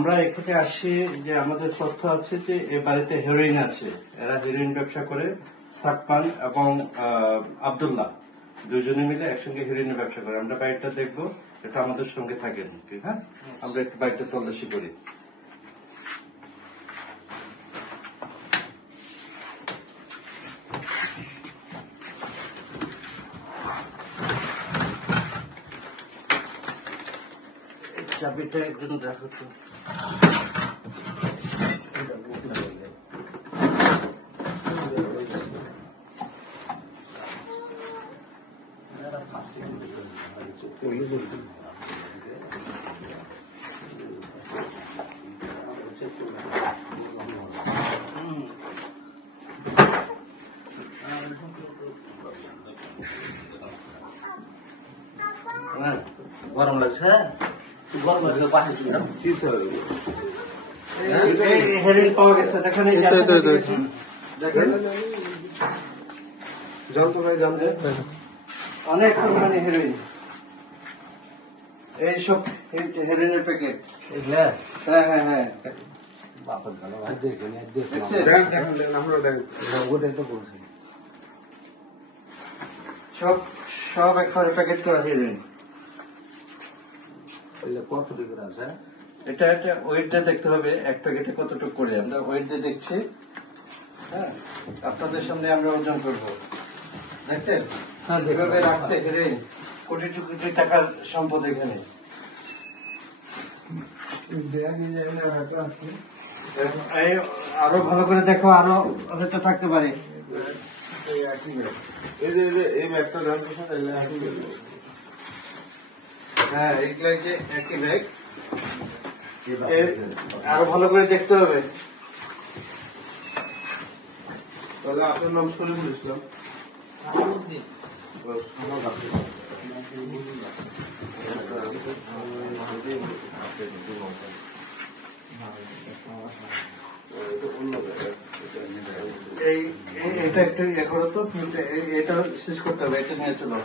আমরা এখানে আসি যে আমাদের তথ্য আছে যে এ বাড়িতে হেরোইন আছে, এরা হেরোইন ব্যবসা করে। সাকমান এবং আব্দুল্লাহ দুজনে মিলে একসঙ্গে হেরোইনের ব্যবসা করে। আমরা বাড়িটা দেখবো, এটা আমাদের সঙ্গে থাকেন। হ্যাঁ, আমরা একটু বাড়িটা তল্লাশি করি। চাবিটা একজন দেখো তো। গরম লাগছে, গরম লাগছে পাশে হেরোইন পাওয়া গেছে। দেখেন অনেক পরিমাণে হেরোইন। এইসব হেরোইনের প্যাকেট। হ্যাঁ হ্যাঁ হ্যাঁ, সব সব একবারে প্যাকেট করা হেরোইন। কত টাকা আছে? এটা একটা ওয়েট দিয়ে দেখতে হবে, এক প্যাকেটে কতটুকু করে। আমরা ওয়েট দিয়ে দেখছি। হ্যাঁ, আপনাদের সামনে আমরা ওজন করবো। দেখছেন এভাবে রাখছে হেরোইন, কোটি কোটি টাকার সম্পদ এখানে। আরো ভালো করে দেখো, আরো হয়তো থাকতে পারে। হ্যাঁ, এইগুলো যে একই ব্যাগ। আরো ভালো করে দেখতে হবে। তাহলে আপনার নাম শরীফুল ইসলাম। এটা একটু ইয়ে করো তো, এটা শেষ করতে হবে। এটা নিয়ে চলো।